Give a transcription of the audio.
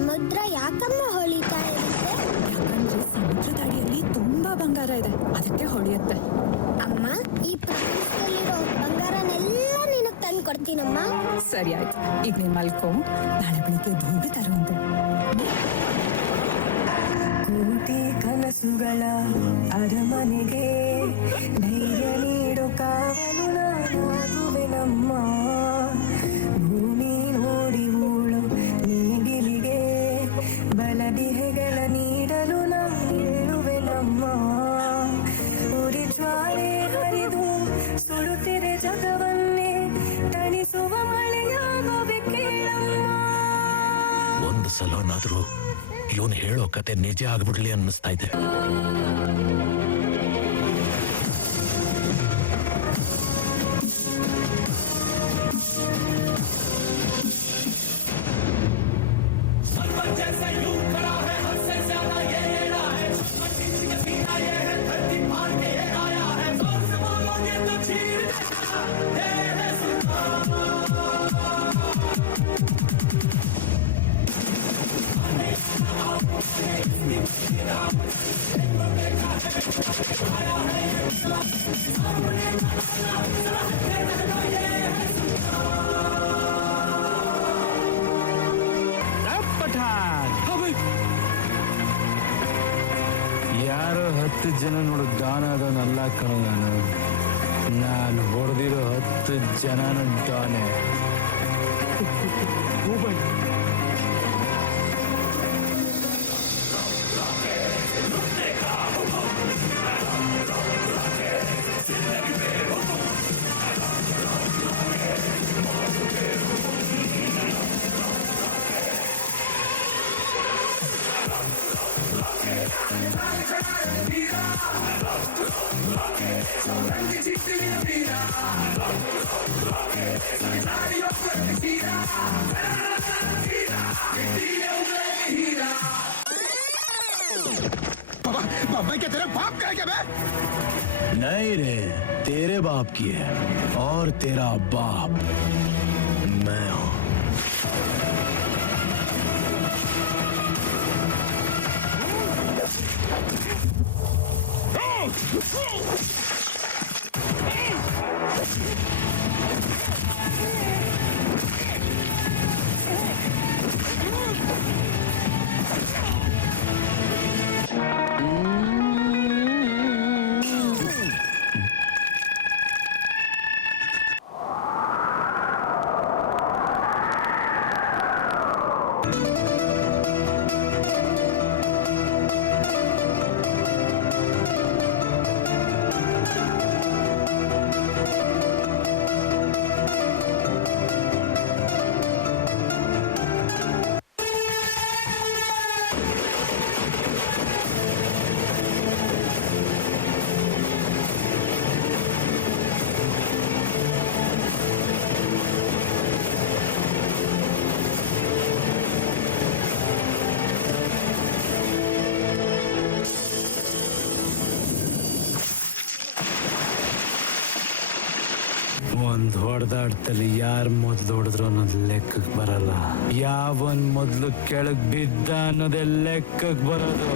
ಸಮುದ್ರ ಯಾಕಮ್ಮ ಹೊಳಿತಾ ಇರುತ್ತೆ? ಯಾಕಂದ್ರೆ ಸಮುದ್ರದ ಅಡಿಯಲ್ಲಿ ತುಂಬಾ ಬಂಗಾರ ಇದೆ, ಅದಕ್ಕೆ ಹೊಳೆಯುತ್ತೆ. ಅಮ್ಮ, ಈ ಪ್ರಪಂಚದಲ್ಲಿರೋ ಬಂಗಾರನೆಲ್ಲ ನಿನಗ್ ತಂದು ಕೊಡ್ತೀನಮ್ಮ. ಸರಿ ಆಯ್ತು, ಈಗ ನೀನ್ ಮಲ್ಕೋ, ನಾಳೆ ಬೆಳಿಗ್ಗೆ ದುಡ್ಡು ತರುವಂತೆ. ಕೋಟಿ ಕನಸುಗಳ ಅರಮನೆಗೆ ಧೈರ್ಯ ನೀಡು ಕಾವಲು ನಾನಾಗುವೆ ನಮ್ಮ. ಭೂಮಿ ನೋಡಿ ಹೂಳು ನೀಗಿಲಿಗೆ ಬಲದಿಹೆಗಳ ನೀಡಲು ನಾನಿರುವೆ ನಮ್ಮ. ಉರಿ ಜ್ವಾಲೆ ಹರಿದು ಸುಡುತ್ತಿದೆ ಜಗವನ್ನೇ ತಣಿಸುವ ಮಳೆಯಾಗವೆ ಕೇಳಮ್ಮ. ಒಂದು ಸಲನಾದ್ರೂ ಇವನು ಹೇಳೋ ಕತೆ ನಿಜ ಆಗ್ಬಿಡ್ಲಿ ಅನ್ನಿಸ್ತಾ ಇದೆ. ಯಾರೋ 10 ಜನ ನೋಡು ಡಾನ್ ಆದವನಲ್ಲ ಕಣ ನಾನು ಹೊಡೆದಿರೋ 10 ಜನನ ಡಾನೆ. बाबा क्या तेरा बाप का क्या? नहीं रे, तेरे बाप की है और तेरा बाप मैं हूं. ಒಂದ್ ಹೊಡೆದಾಡ್ತಲ್ಲಿ ಯಾರು ಮೊದ್ಲು ಹೊಡೆದ್ರು ಅನ್ನೋದು ಲೆಕ್ಕಕ್ಕೆ ಬರಲ್ಲ, ಯಾವನ್ ಮೊದ್ಲು ಕೆಳಗ್ ಬಿದ್ದ ಅನ್ನೋದೇ ಲೆಕ್ಕಕ್ಕೆ ಬರೋದು.